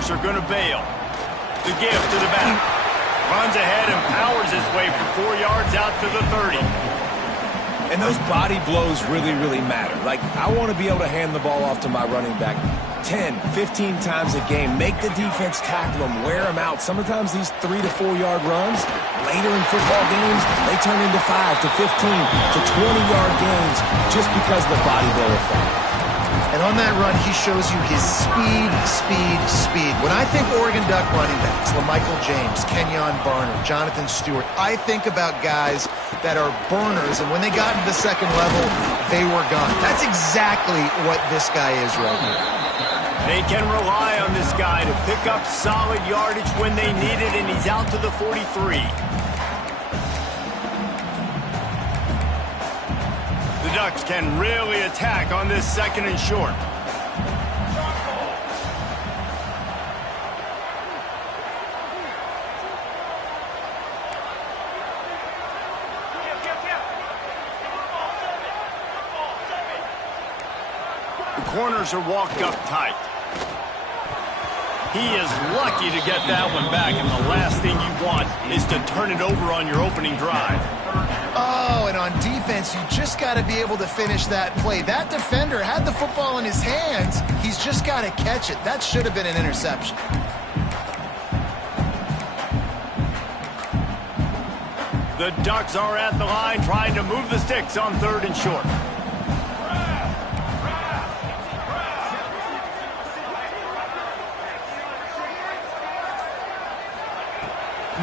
corners are going to bail. The give to the back. Runs ahead and powers his way for 4 yards out to the 30. And those body blows really, really matter. Like, I want to be able to hand the ball off to my running back 10, 15 times a game. Make the defense tackle them, wear them out. Sometimes these 3 to 4 yard runs, later in football games, they turn into 5 to 15 to 20-yard gains just because of the body blow effect. And on that run, he shows you his speed. When I think Oregon Duck running backs, LaMichael James, Kenyon Barner, Jonathan Stewart, I think about guys that are burners, and when they got into the second level, they were gone. That's exactly what this guy is right here. They can rely on this guy to pick up solid yardage when they need it, and he's out to the 43. The Ducks can really attack on this 2nd and short. The corners are walked up tight. He is lucky to get that one back, and the last thing you want is to turn it over on your opening drive. Oh, and on defense, you just got to be able to finish that play. That defender had the football in his hands. He's just got to catch it. That should have been an interception. The Ducks are at the line trying to move the sticks on 3rd and short.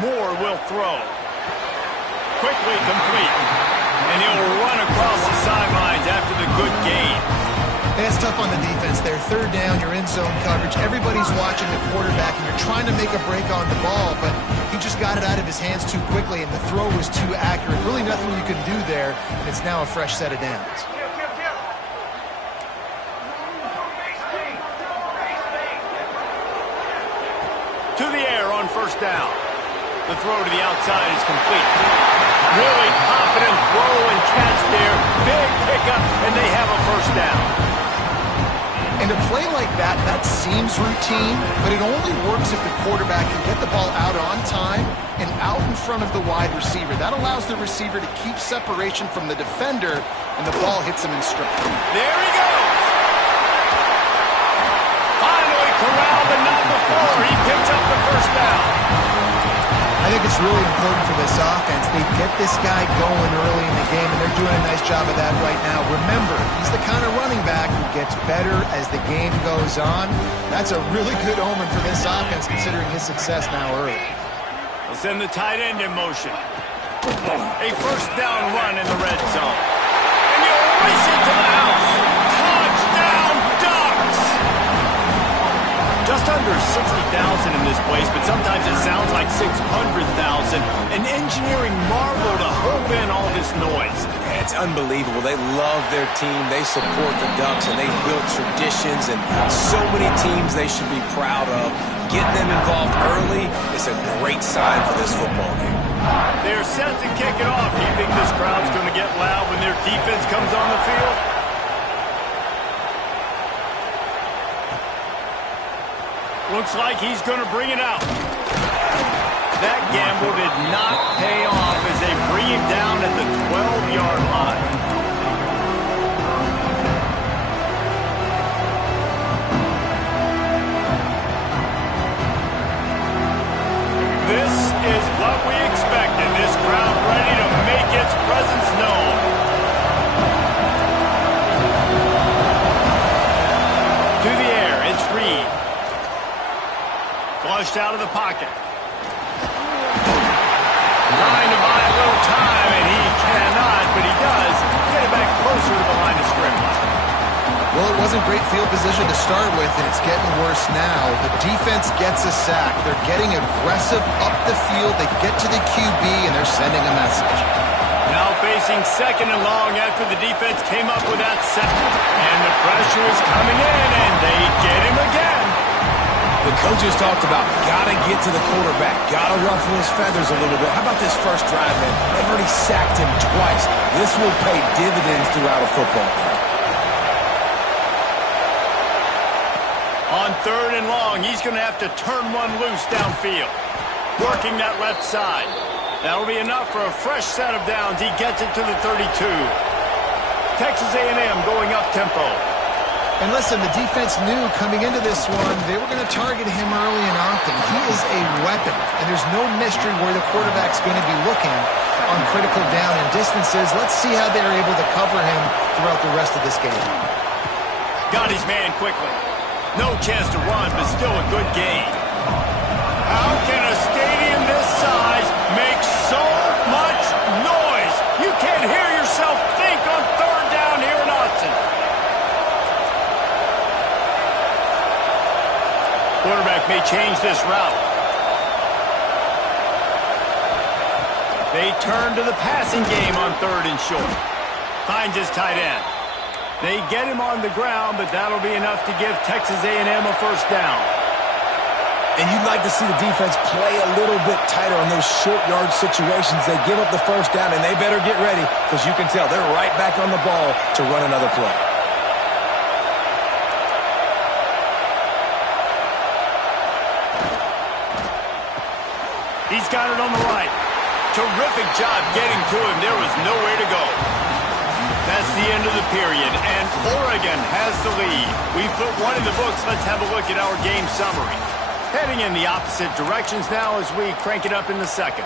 Moore will throw. Quickly complete. And he'll run across the sidelines after the good gain. It's tough on the defense there. 3rd down, you're in zone coverage. Everybody's watching the quarterback, and you're trying to make a break on the ball, but he just got it out of his hands too quickly, and the throw was too accurate. Really nothing you can do there, and it's now a fresh set of downs. To the air on 1st down. The throw to the outside is complete. Really confident throw and catch there. Big pickup, and they have a 1st down. And a play like that, that seems routine, but it only works if the quarterback can get the ball out on time and out in front of the wide receiver. That allows the receiver to keep separation from the defender, and the ball hits him in stride. There he goes. Finally corralled, but not before. He picks up the 1st down. I think it's really important for this offense. They get this guy going early in the game, and they're doing a nice job of that right now. Remember, he's the kind of running back who gets better as the game goes on. That's a really good omen for this offense, considering his success now early. They'll send the tight end in motion. A 1st down run in the red zone. And he'll race it to the house. Touchdown, Ducks! Just under 60,000 in this place, but sometimes it sounds like 600,000. An engineering marvel to hold in all this noise. Yeah, it's unbelievable. They love their team. They support the Ducks, and they've built traditions and so many teams they should be proud of. Getting them involved early is a great sign for this football game. They're set to kick it off. Do you think this crowd's going to get loud when their defense comes on the field? Looks like he's going to bring it out. That gamble did not pay off as they bring him down at the 12-yard line. This is what we expected. This crowd ready to make its presence known. To the air, it's Reed. Flushed out of the pocket. Trying to buy a little time, and he cannot, but he does get it back closer to the line of scrimmage. Well, it wasn't great field position to start with, and it's getting worse now. The defense gets a sack. They're getting aggressive up the field. They get to the QB, and they're sending a message. Now facing 2nd and long after the defense came up with that sack. And the pressure is coming in, and they get him again. The coaches talked about gotta get to the quarterback, gotta ruffle his feathers a little bit. How about this first drive, man? They've already sacked him twice. This will pay dividends throughout a football game. On 3rd and long, he's going to have to turn one loose downfield. Working that left side. That'll be enough for a fresh set of downs. He gets it to the 32. Texas A&M going up-tempo. And listen, the defense knew coming into this one, they were going to target him early and often. He is a weapon, and there's no mystery where the quarterback's going to be looking on critical down and distances. Let's see how they're able to cover him throughout the rest of this game. Got his man quickly. No chance to run, but still a good gain. How can a stadium this size make so much noise? You can't hear yourself think on 3rd down here in Austin. Quarterback may change this route. They turn to the passing game on 3rd and short. Finds his tight end. They get him on the ground, but that'll be enough to give Texas A&M a first down. And you'd like to see the defense play a little bit tighter on those short yard situations. They give up the first down, and they better get ready because you can tell they're right back on the ball to run another play. He's got it on the right. Terrific job getting to him. There was nowhere to go. That's the end of the period, and Oregon has the lead. We've put one in the books. Let's have a look at our game summary. Heading in the opposite directions now as we crank it up in the second.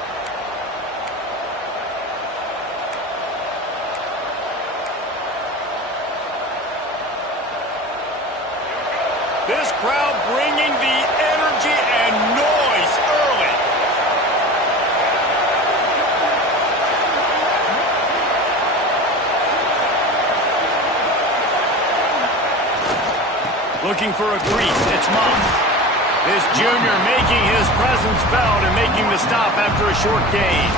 This crowd bringing the energy and noise early. Looking for a crease. It's Moss. This junior making his presence felt and making the stop after a short gain.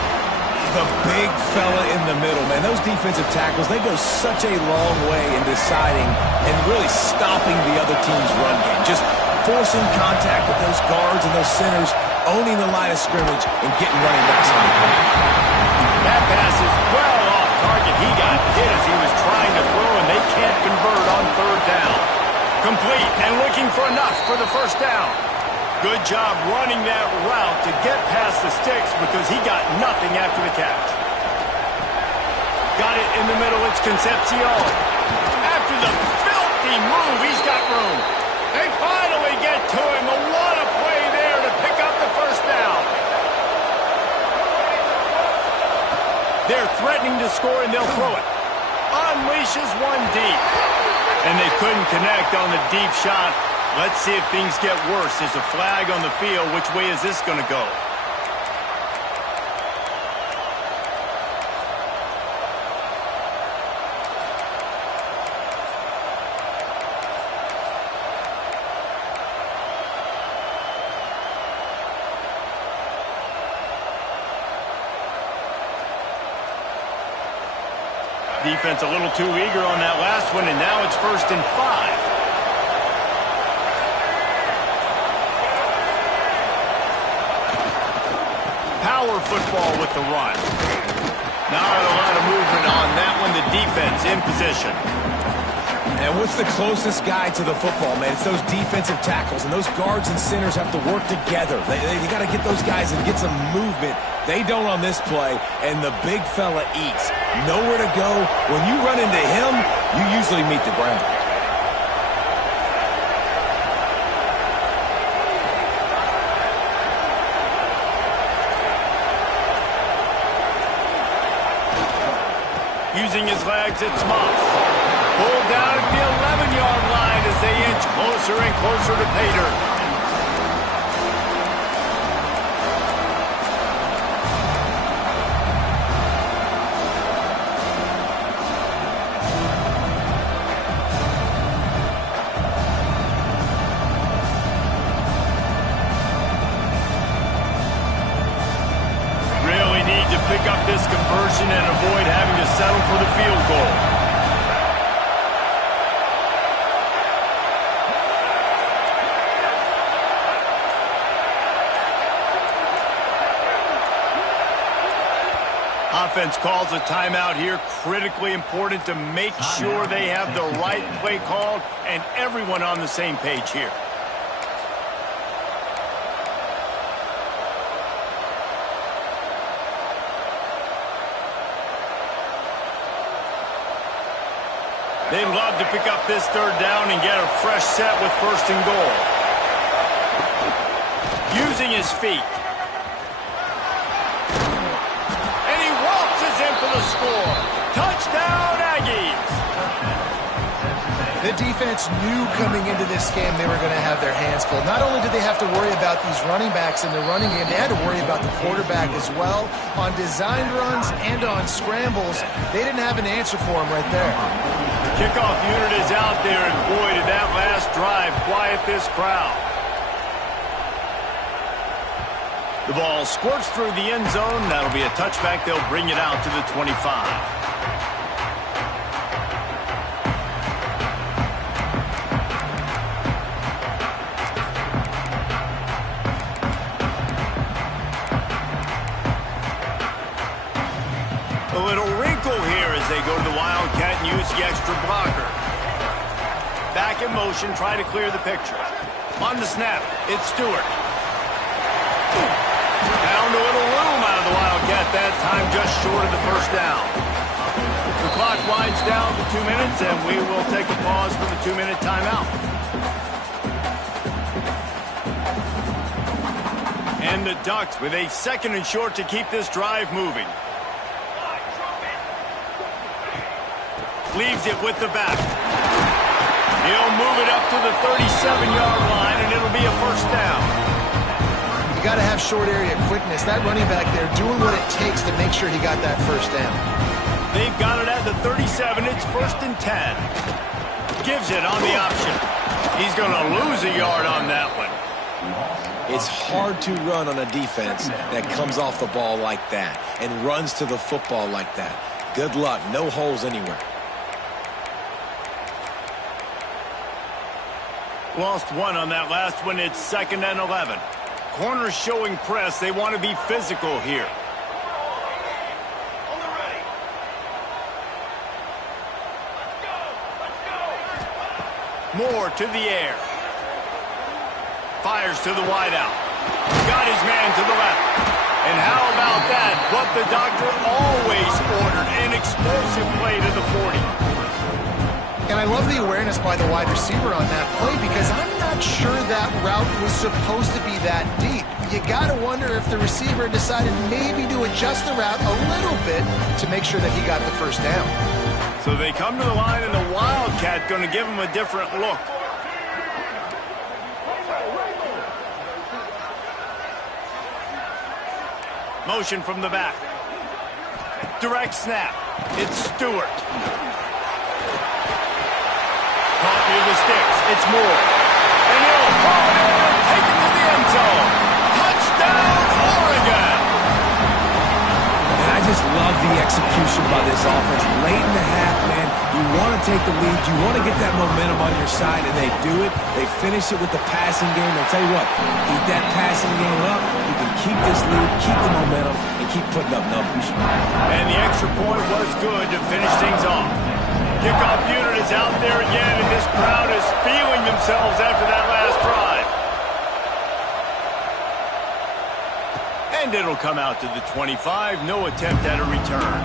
The big fella in the middle, man. Those defensive tackles, they go such a long way in deciding and really stopping the other team's run game. Just forcing contact with those guards and those centers, owning the line of scrimmage, and getting running backs on the ground. That pass is well off target. He got hit as he was trying to throw, and they can't convert on 3rd down. Complete and looking for enough for the first down. Good job running that route to get past the sticks because he got nothing after the catch. Got it in the middle. It's Concepcion. After the filthy move, he's got room. They finally get to him. A lot of play there to pick up the first down. They're threatening to score, and they'll throw it. Unleashes one deep. And they couldn't connect on the deep shot. Let's see if things get worse. There's a flag on the field. Which way is this going to go? Defense a little too eager on that last one, and now it's 1st and 5. Power football with the run. Not a lot of movement on that one. The defense in position. And what's the closest guy to the football, man? It's those defensive tackles, and those guards and centers have to work together. They got to get those guys and get some movement. They don't on this play, and the big fella eats. Nowhere to go. When you run into him, you usually meet the ground. Using his legs, it's Moss. Pulled down at the 11-yard line as they inch closer and closer to pay dirt. Pick up this conversion and avoid having to settle for the field goal. Offense calls a timeout here. Critically important to make sure they have the right play called and everyone on the same page here. They'd love to pick up this third down and get a fresh set with 1st and goal. Using his feet. And he waltzes in for the score. Touchdown, Aggies! The defense knew coming into this game they were going to have their hands full. Not only did they have to worry about these running backs in the running game, they had to worry about the quarterback as well. On designed runs and on scrambles, they didn't have an answer for him right there. The kickoff unit is out there, and boy, did that last drive quiet this crowd. The ball squirts through the end zone. That'll be a touchback. They'll bring it out to the 25. A little wrinkle here as they go to the Wildcat and use the extra blocker. Back in motion, try to clear the picture. On the snap, it's Stewart. Found a little room out of the Wildcat that time, just short of the 1st down. The clock winds down to 2 minutes, and we will take a pause for the 2-minute timeout. And the Ducks with a 2nd and short to keep this drive moving. Leaves it with the back. He'll move it up to the 37-yard line, and it'll be a 1st down. You got to have short area quickness. That running back there doing what it takes to make sure he got that 1st down. They've got it at the 37. It's 1st and 10. Gives it on the option. He's going to lose a yard on that one. It's hard to run on a defense that comes off the ball like that and runs to the football like that. Good luck. No holes anywhere. Lost one on that last one. It's 2nd and 11. Corners showing press. They want to be physical here. Moore to the air. Fires to the wideout. Got his man to the left. And how about that? What the doctor always ordered. An explosive play to the 40. And I love the awareness by the wide receiver on that play because I'm not sure that route was supposed to be that deep. You got to wonder if the receiver decided maybe to adjust the route a little bit to make sure that he got the 1st down. So they come to the line, and the Wildcat going to give him a different look. Motion from the back. Direct snap. It's Stewart. Caught near the sticks. It's Moore. And he'll haul it over and take it to the end zone. Touchdown, Oregon! And I just love the execution by this offense. Late in the half, man, you want to take the lead. You want to get that momentum on your side, and they do it. They finish it with the passing game. I'll tell you what, keep that passing game up. You can keep this lead, keep the momentum, and keep putting up numbers. And the extra point was good to finish things off. Kickoff unit is out there again, and this crowd is feeling themselves after that last drive. And it'll come out to the 25. No attempt at a return.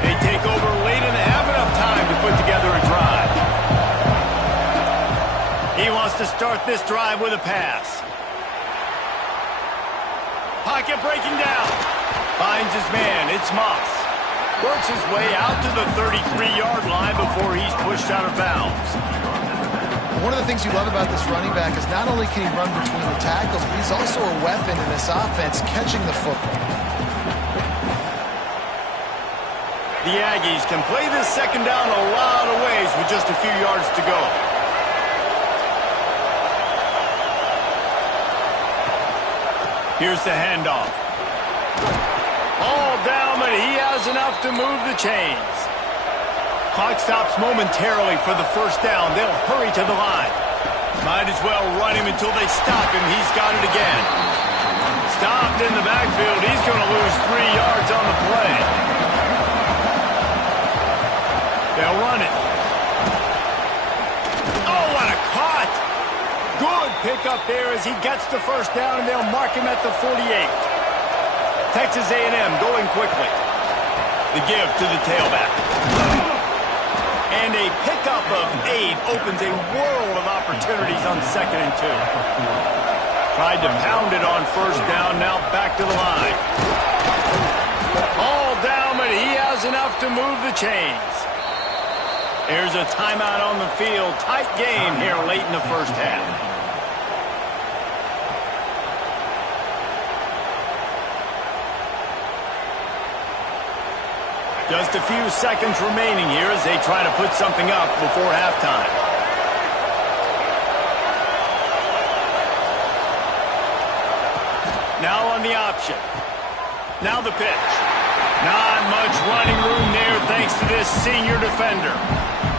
They take over late and have enough time to put together a drive. He wants to start this drive with a pass. Pocket breaking down. Finds his man. It's Moss. Works his way out to the 33-yard line before he's pushed out of bounds. One of the things you love about this running back is not only can he run between the tackles, but he's also a weapon in this offense catching the football. The Aggies can play this 2nd down a lot of ways with just a few yards to go. Here's the handoff. All down, but he has enough to move the chains. Clock stops momentarily for the 1st down. They'll hurry to the line. Might as well run him until they stop him. He's got it again. Stopped in the backfield. He's going to lose 3 yards on the play. They'll run it. Oh, what a caught! Good pickup there as he gets the first down, and they'll mark him at the 48. Texas A&M going quickly. The give to the tailback. And a pickup of 8 opens a world of opportunities on 2nd and 2. Tried to pound it on first down, now back to the line. All down, but he has enough to move the chains. Here's a timeout on the field. Tight game here late in the first half. Just a few seconds remaining here as they try to put something up before halftime. Now on the option. Now the pitch. Not much running room there thanks to this senior defender.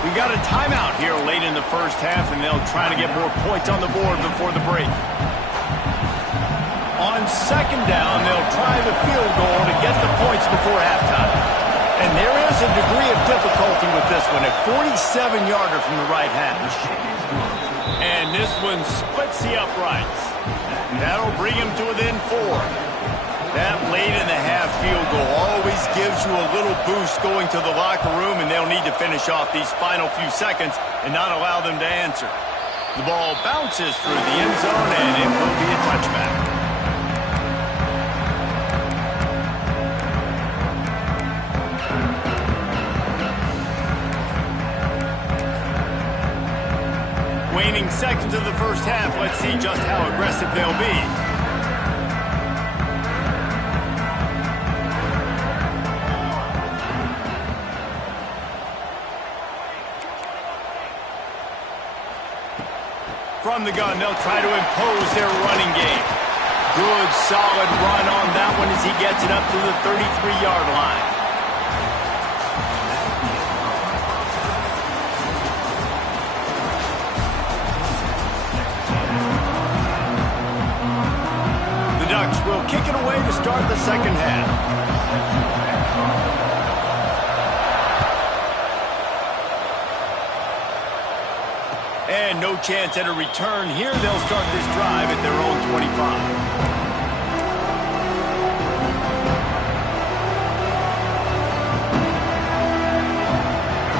We got a timeout here late in the first half, and they'll try to get more points on the board before the break. On 2nd down, they'll try the field goal to get the points before halftime. And there is a degree of difficulty with this one, a 47-yarder from the right hash. And this one splits the uprights. That'll bring him to within 4. That late-in-the-half field goal always gives you a little boost going to the locker room, and they'll need to finish off these final few seconds and not allow them to answer. The ball bounces through the end zone, and it will be a touchback. Waning seconds of the first half. Let's see just how aggressive they'll be. From the gun, they'll try to impose their running game. Good, solid run on that one as he gets it up to the 33-yard line. The Ducks will kick it away to start the second half. And no chance at a return here. They'll start this drive at their own 25.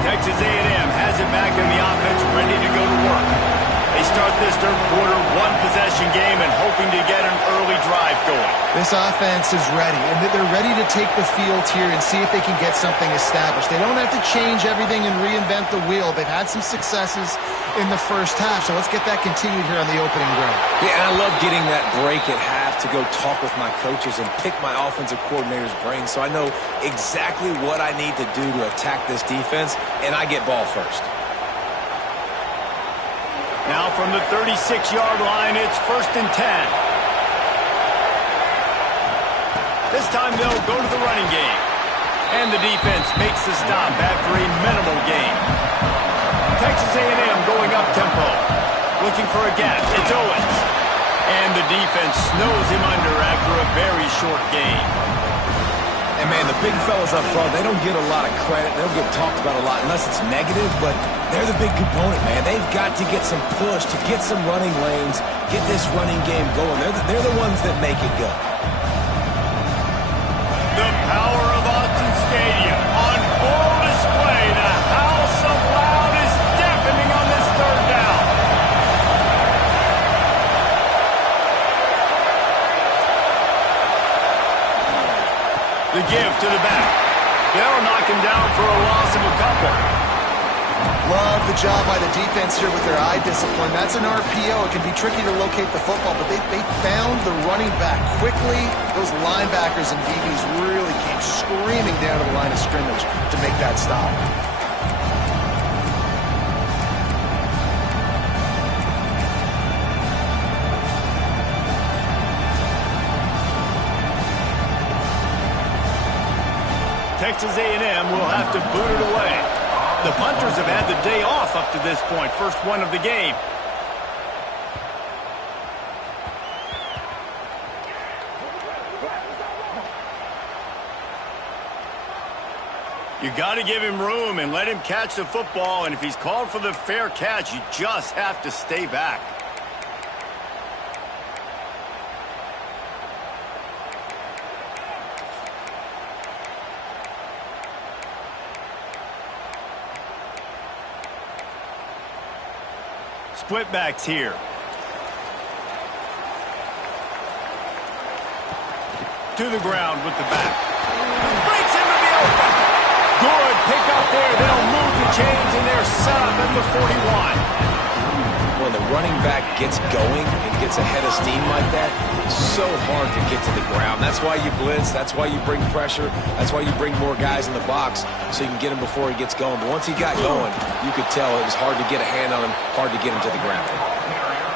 Texas A&M has it back in the offense, ready to go to work. They start this third quarter, one-possession game, and hoping to get an early drive going. This offense is ready, and they're ready to take the field here and see if they can get something established. They don't have to change everything and reinvent the wheel. They've had some successes in the first half, so let's get that continued here on the opening drive. Yeah, and I love getting that break at half to go talk with my coaches and pick my offensive coordinator's brain so I know exactly what I need to do to attack this defense, and I get ball first. Now from the 36-yard line, it's 1st and 10. This time they'll go to the running game. And the defense makes the stop after a minimal gain. Texas A&M going up-tempo. Looking for a gap. It's Owens. And the defense snows him under after a very short gain. And, man, the big fellas up front, they don't get a lot of credit. They don't get talked about a lot unless it's negative, but they're the big component, man. They've got to get some push, to get some running lanes, get this running game going. They're the ones that make it go. The power of Autzen Stadium on full display. The house of loud is deafening on this third down. The give to the back. They'll knock him down for a loss of a couple. Love the job by the defense here with their eye discipline. That's an RPO. It can be tricky to locate the football, but they found the running back quickly. Those linebackers and DBs really came screaming down to the line of scrimmage to make that stop. Texas A&M will have to boot it away. The punters have had the day off up to this point. First one of the game. You got to give him room and let him catch the football, and if he's called for the fair catch, you just have to stay back. split backs here. To the ground with the back. Breaks into the open. Good pick up there. They'll move the chains, and they're set up at the 41. When the running back gets going and gets ahead of steam like that, it's so hard to get to the ground. That's why you blitz. That's why you bring pressure. That's why you bring more guys in the box so you can get him before he gets going. But once he got going, you could tell it was hard to get a hand on him, hard to get him to the ground.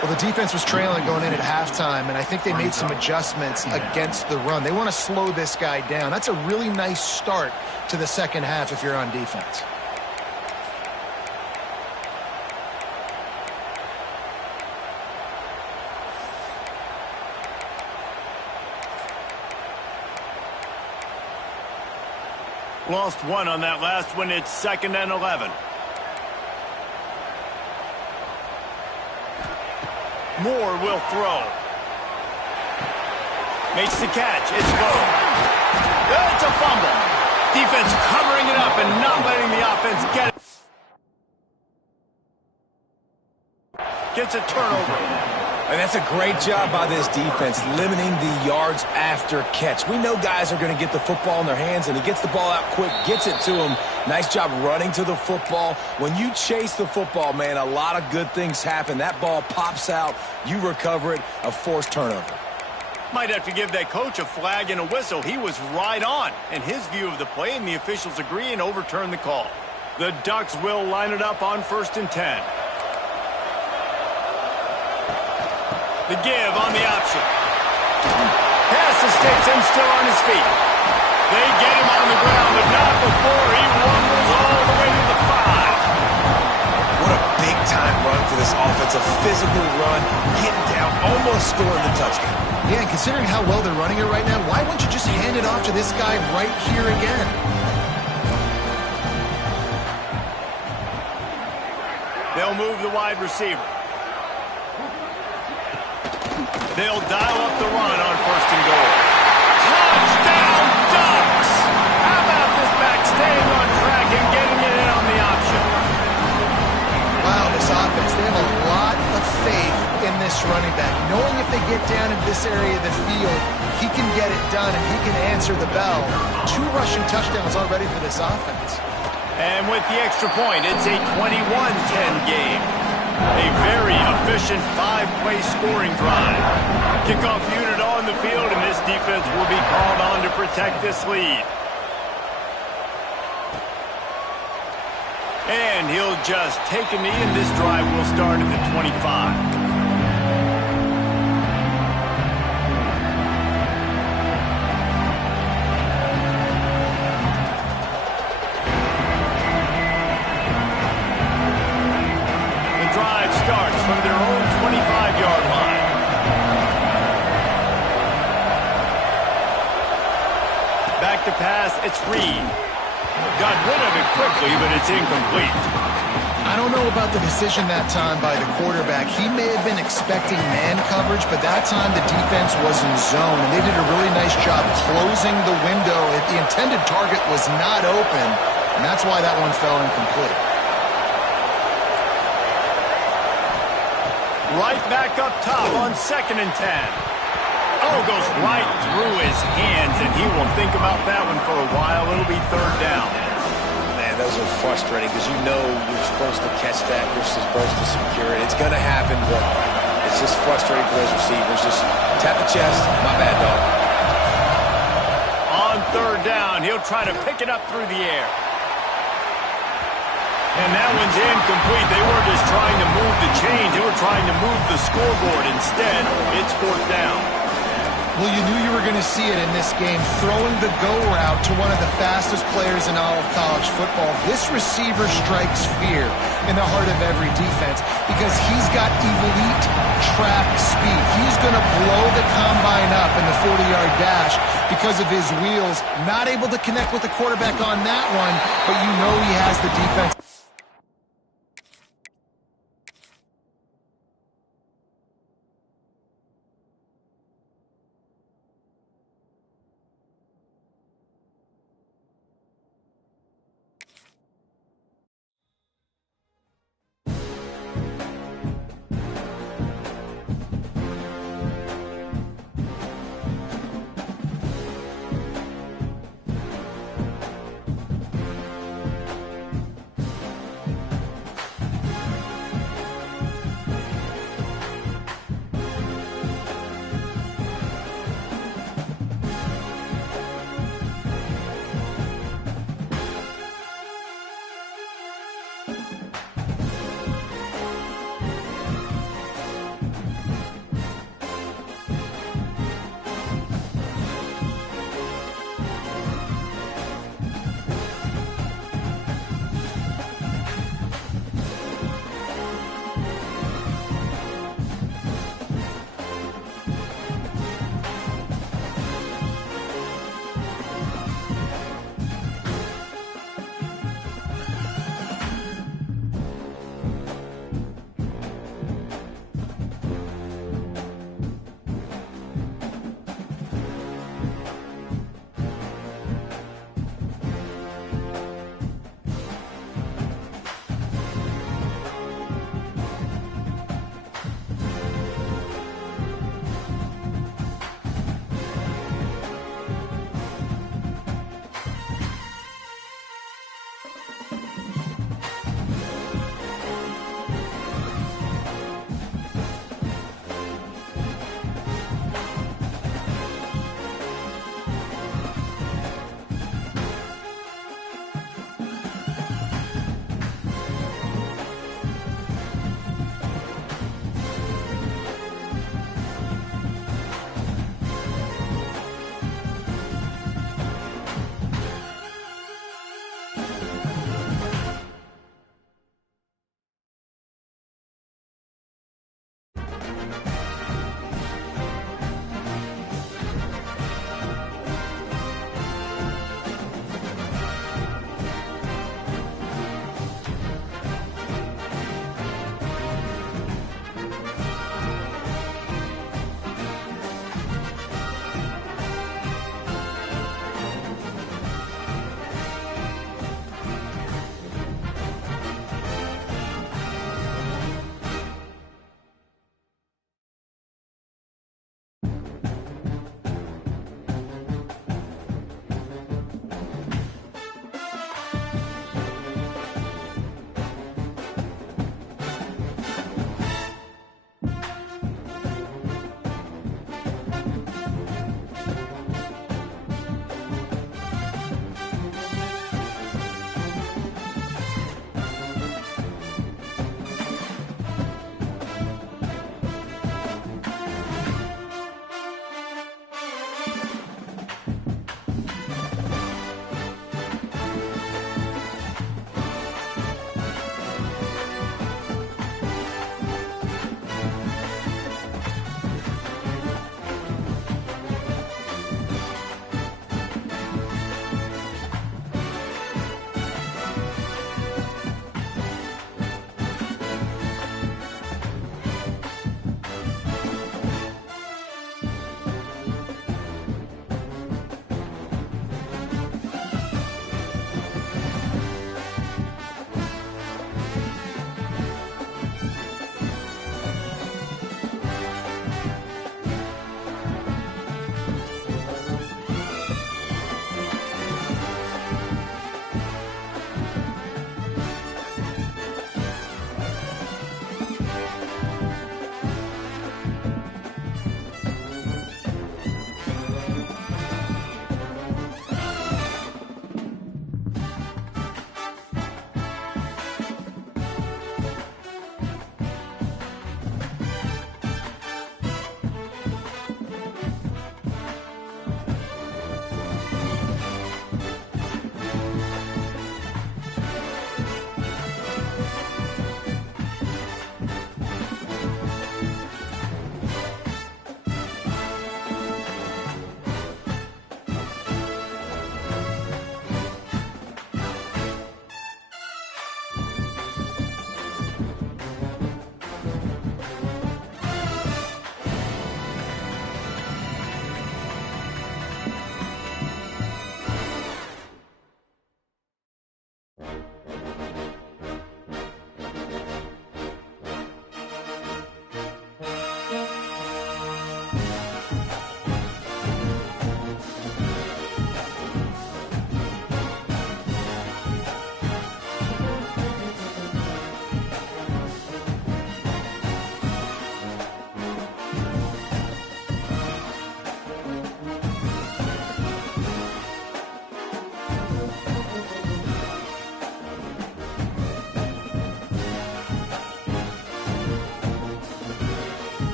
Well, the defense was trailing going in at halftime, and I think they made some adjustments against the run. They want to slow this guy down. That's a really nice start to the second half if you're on defense. Lost one on that last one. It's 2nd and 11. Moore will throw. Makes the catch. It's low. It's a fumble. Defense covering it up and not letting the offense get it. Gets a turnover. And that's a great job by this defense, limiting the yards after catch. We know guys are going to get the football in their hands, and he gets the ball out quick, gets it to him. Nice job running to the football. When you chase the football, man, a lot of good things happen. That ball pops out, you recover it, a forced turnover. Might have to give that coach a flag and a whistle. He was right on in his view of the play, and the officials agree and overturn the call. The Ducks will line it up on 1st and 10. The give on the option. Pass the sticks and still on his feet. They get him on the ground, but not before he rumbles all the way to the 5. What a big-time run for this offense. A physical run, getting down, almost scoring the touchdown. Yeah, and considering how well they're running it right now, why wouldn't you just hand it off to this guy right here again? They'll move the wide receiver. They'll dial up the run on 1st and goal. Touchdown, Ducks! How about this back staying on track and getting it in on the option? Wow, this offense, they have a lot of faith in this running back. Knowing if they get down in this area of the field, he can get it done and he can answer the bell. 2 rushing touchdowns already for this offense. And with the extra point, it's a 21-10 game. A very efficient 5-play scoring drive. Kickoff unit on the field, and this defense will be called on to protect this lead. And he'll just take a knee, and this drive will start at the 25. Starts from their own 25-yard line. Back to pass, it's Reed. Got rid of it quickly, but it's incomplete. I don't know about the decision that time by the quarterback. He may have been expecting man coverage, but that time the defense was in zone, and they did a really nice job closing the window. The intended target was not open, and that's why that one fell incomplete. Right back up top on 2nd and 10. Oh, goes right through his hands, and he will think about that one for a while. It'll be 3rd down. Man, those are frustrating because you know you're supposed to catch that. You're supposed to secure it. It's going to happen, but it's just frustrating for those receivers. Just tap the chest. My bad, dog. On 3rd down, he'll try to pick it up through the air. And that one's incomplete. They weren't just trying to move the chains. They were trying to move the scoreboard. Instead, it's 4th down. Well, you knew you were going to see it in this game. Throwing the go route to one of the fastest players in all of college football. This receiver strikes fear in the heart of every defense because he's got elite track speed. He's going to blow the combine up in the 40-yard dash because of his wheels. Not able to connect with the quarterback on that one, but you know he has the defense.